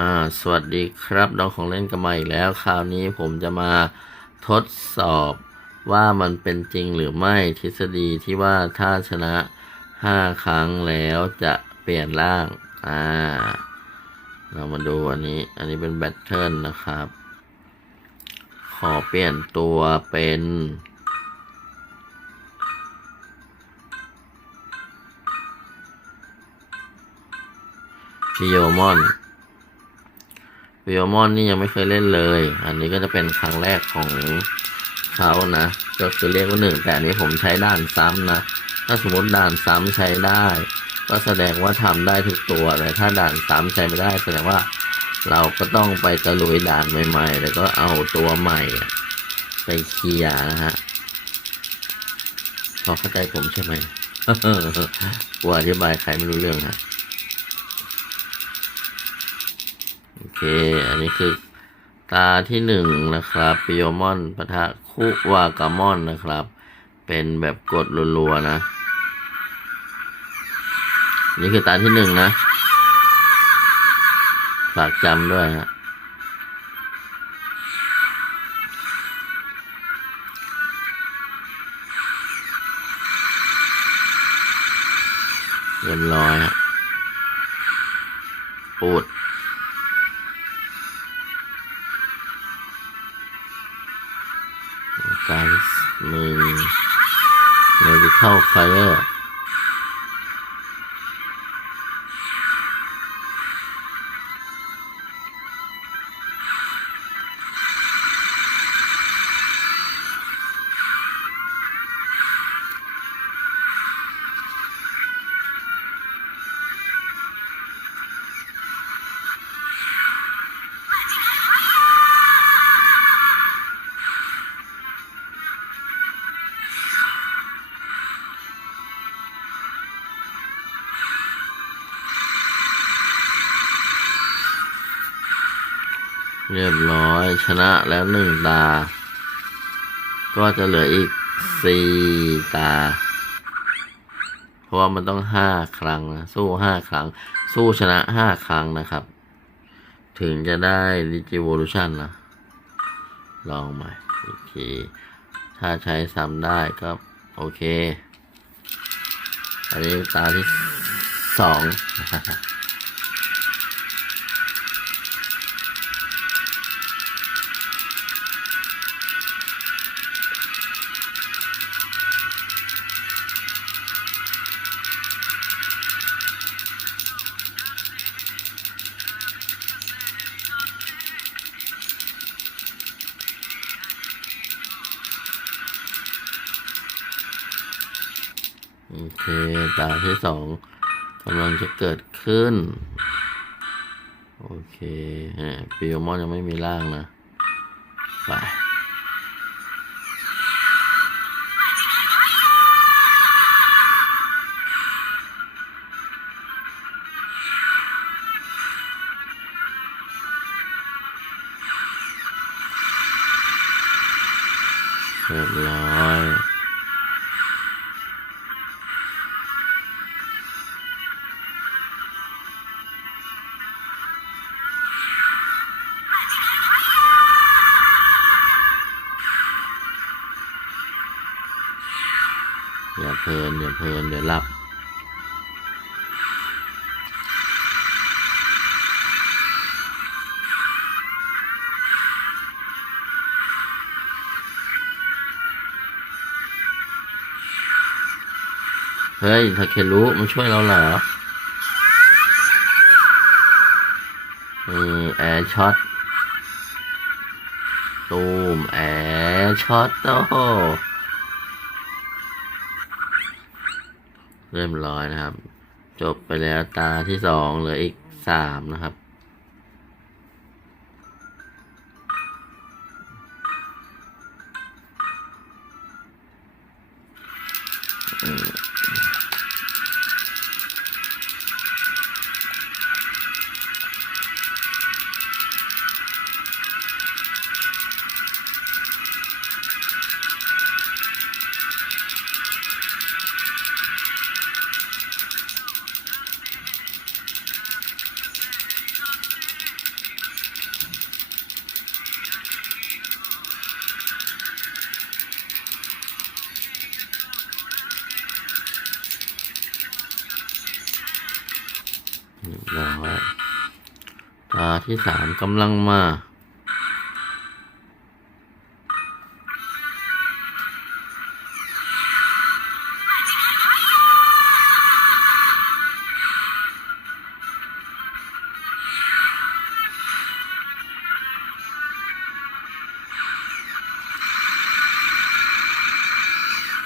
อ่าสวัสดีครับน้องของเล่นกันมาอีกแล้ว คราวนี้ผมจะมาทดสอบว่ามันเป็นจริงหรือไม่ทฤษฎีที่ว่าถ้าชนะห้าครั้งแล้วจะเปลี่ยนร่าง อ่า เรามาดูอันนี้ อันนี้เป็นแบตเทิลนะครับ ขอเปลี่ยนตัวเป็นพิโยมอน พิโยมอนนี่ยังไม่เคยเล่นเลย อันนี้ก็จะเป็นครั้งแรกของเขานะ ก็คือเรียกว่าหนึ่งแต่อันนี้ผมใช้ด่านซ้ำนะ ถ้าสมมติด่านซ้ำใช้ได้ ก็แสดงว่าทำได้ทุกตัวแต่ถ้าด่านซ้ำใช้ไม่ได้ แสดงว่าเราก็ต้องไปตะลุยด่านใหม่ ๆ แล้วก็เอาตัวใหม่ไปเคลียนะฮะพอเข้าใจผมใช่ไหมกลัวอธิบายใครไม่รู้เรื่องฮะ เค อันนี้คือตาที่หนึ่งนะครับปิโยมอนปะทะคุวากามอนนะครับ เป็นแบบกดรัวๆนะ นี่คือตาที่หนึ่งนะ ฝากจำด้วยฮะเรียบร้อยฮะปูด การมือ medical fire เรียบร้อยชนะแล้วหนึ่งตา ก็จะเหลืออีกสี่ตา เพราะว่ามันต้องห้าครั้งนะ สู้ห้าครั้ง สู้ชนะห้าครั้งนะครับ ถึงจะได้ดิจิวลูชันนะลองใหม่โอีกทีถ้าใช้ซ้ำได้ก็โอเค อันนี้ตาที่สอง โอเค ตาที่สองกำลังจะเกิดขึ้น โอเคฮะปิโอมอนยังไม่มีร่างนะ ไปเรียบร้อย เพลินอย่าเพลินเดี๋ยวหลับเฮ้ยทาเครุมาช่วยเราเหรอนี่แอร์ช็อต ตูม แอร์ช็อตโอ้ เริ่มร้อยนะครับ จบไปแล้วตาที่สองเหลืออีกสามนะครับ ตาที่สามกำลังมา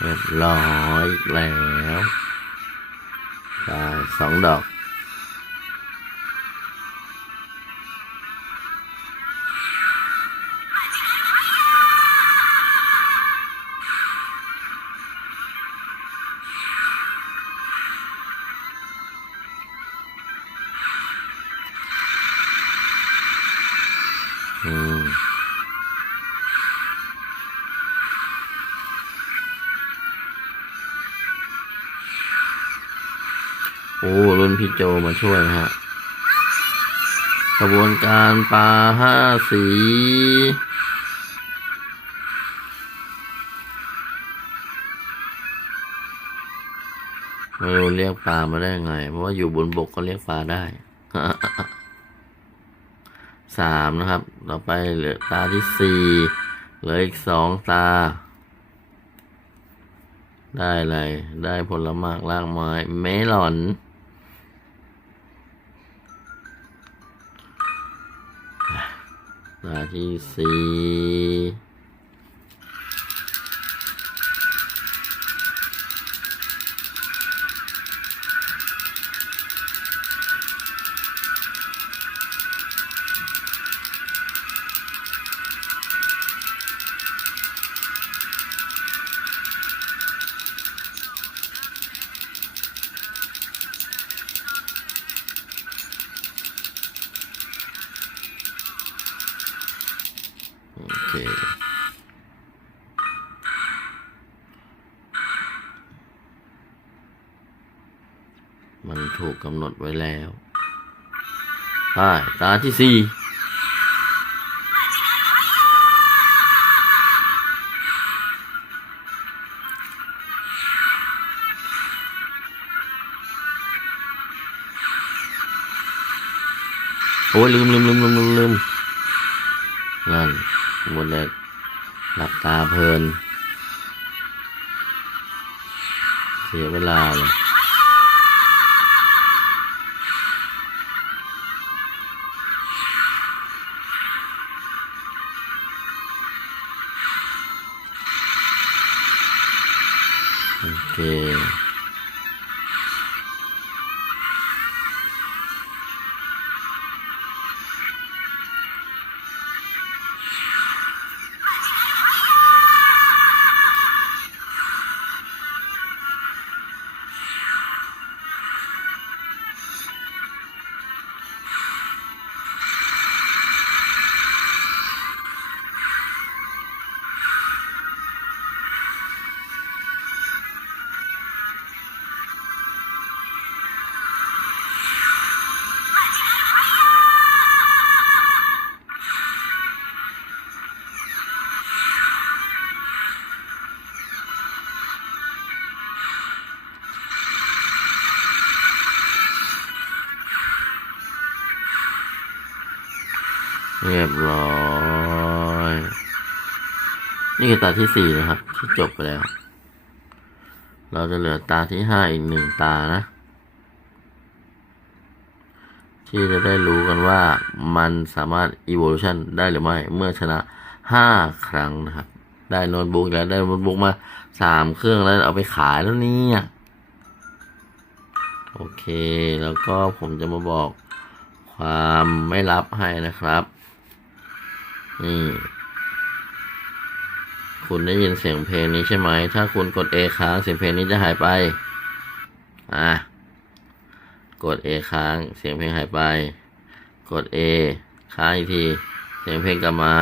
เรียบร้อยอีกแล้วได้สองดอก นพี่โจมาช่วยนะฮะกระบวนการปลาห้าสี ไม่รู้เรียกปลามาได้ไง เพราะว่าอยู่บนบกก็เรียกปลาได้สามนะครับ ต่อไปเหลือตาที่สี่เหลืออีกสองตา ได้อะไร ได้ผลไม้รากไม้เมลอนาที่สี่ กำหนดไว้แล้วไปตาที่สี่โอ้ยลืมลืมลืมลืมลืมลืมนั่นหมดแล้วหลับตาเพลิน เสียเวลาเลย โเรียบร้อย นี่คือตาที่สี่นะครับ ที่จบไปแล้ว เราจะเหลือตาที่ห้าอีกหนึ่งตานะ ที่จะได้รู้กันว่ามันสามารถ evolution ได้หรือไม่ เมื่อชนะห้าครั้งนะครับ ได้โน้ตบุ๊กแล้วได้โน้ตบุ๊กมาสามเครื่องแล้วเอาไปขายแล้วเนี่ยโอเค แล้วก็ผมจะมาบอกความไม่ลับให้นะครับ นี่ คุณได้ยินเสียงเพลงนี้ใช่ไหม ถ้าคุณกด A ค้างเสียงเพลงนี้จะหายไป อะ กด A ค้างเสียงเพลงหายไป กด A ค้างอีกที เสียงเพลงกลับมา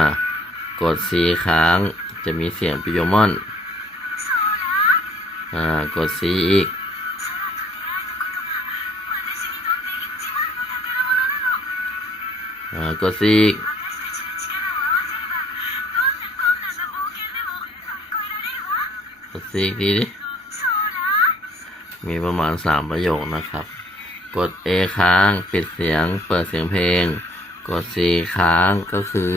กด C ค้างจะมีเสียงปิโยมอน อ่า กด C อีกอ่ากด C อีก กด C อีกทีดิมีประมาณสามประโยคนะครับ กด A ค้างปิดเสียง เปิดเสียงเพลง กดสี่ครั้งก็คือ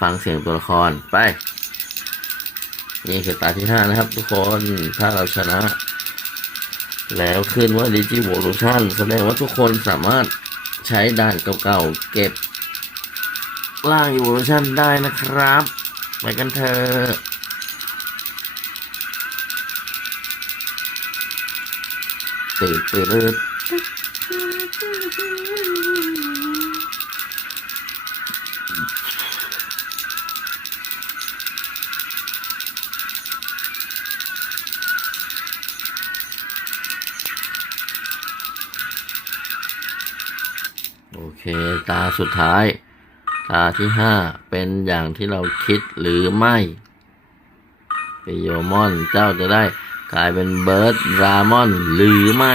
ฟังเสียงตัวละครไปนี่คือตาที่ห้านะครับ ทุกคนถ้าเราชนะ แล้วขึ้นว่า Digivolution แสดงว่าทุกคนสามารถใช้ด่านเก่าๆ เก็บล่าง Evolution ได้นะครับ ไปกันเถอะ ตื่นตื่นโอเค ตาสุดท้าย ตาที่ห้าเป็นอย่างที่เราคิดหรือไม่ปิโยมอนเจ้าจะได้ กลายเป็นเบิร์ดรามอนหรือไม่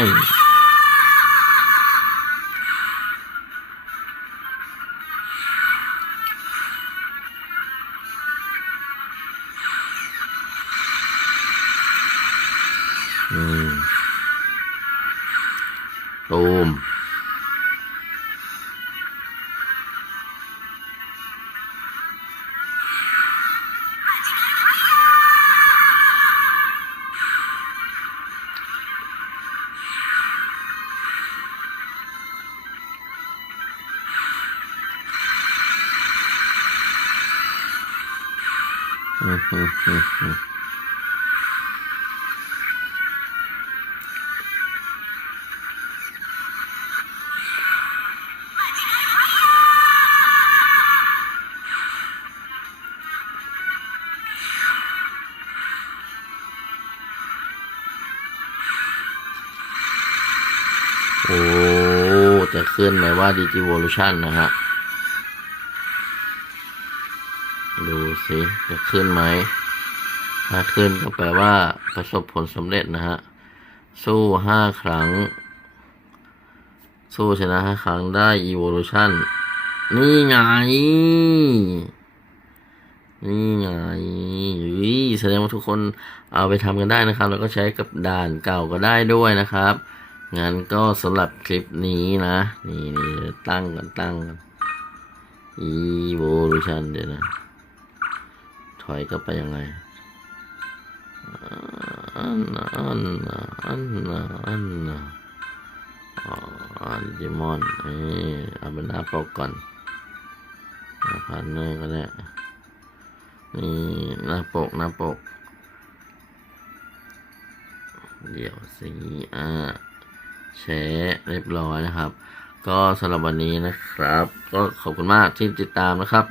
อืมตูม โอ้ จะขึ้นหมายว่าดิจิวอลูชันนะฮะ สิจะขึ้นไหม ถ้าขึ้นก็แปลว่าประสบผลสำเร็จนะฮะ สู้ห้าครั้ง สู้ชนะห้าครั้งได้ evolution นี่ไง นี่ไงอุ๊ยแสดงว่าทุกคนเอาไปทำกันได้นะครับ แล้วก็ใช้กับด่านเก่าก็ได้ด้วยนะครับ งั้นก็สำหรับคลิปนี้นะ นี่นี่ตั้งกันตั้งกัน evolution เดี๋ยวนะ อยกลับไปยังไงอันน่ะอันน่ะอันน่ะอันน่ะอ๋ออันดิมอนนี่เอาเป็นหน้าปกก่อนพันเนอร์ก็ได้นี่หน้าปกหน้าปก เดี๋ยวสีอ่าแชร์เรียบร้อยนะครับ ก็สำหรับวันนี้นะครับ ก็ขอบคุณมากที่ติดตามนะครับ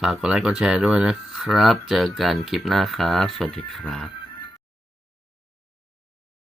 ฝากกดไลค์กดแชร์ด้วยนะครับ เจอกันคลิปหน้าครับ สวัสดีครับ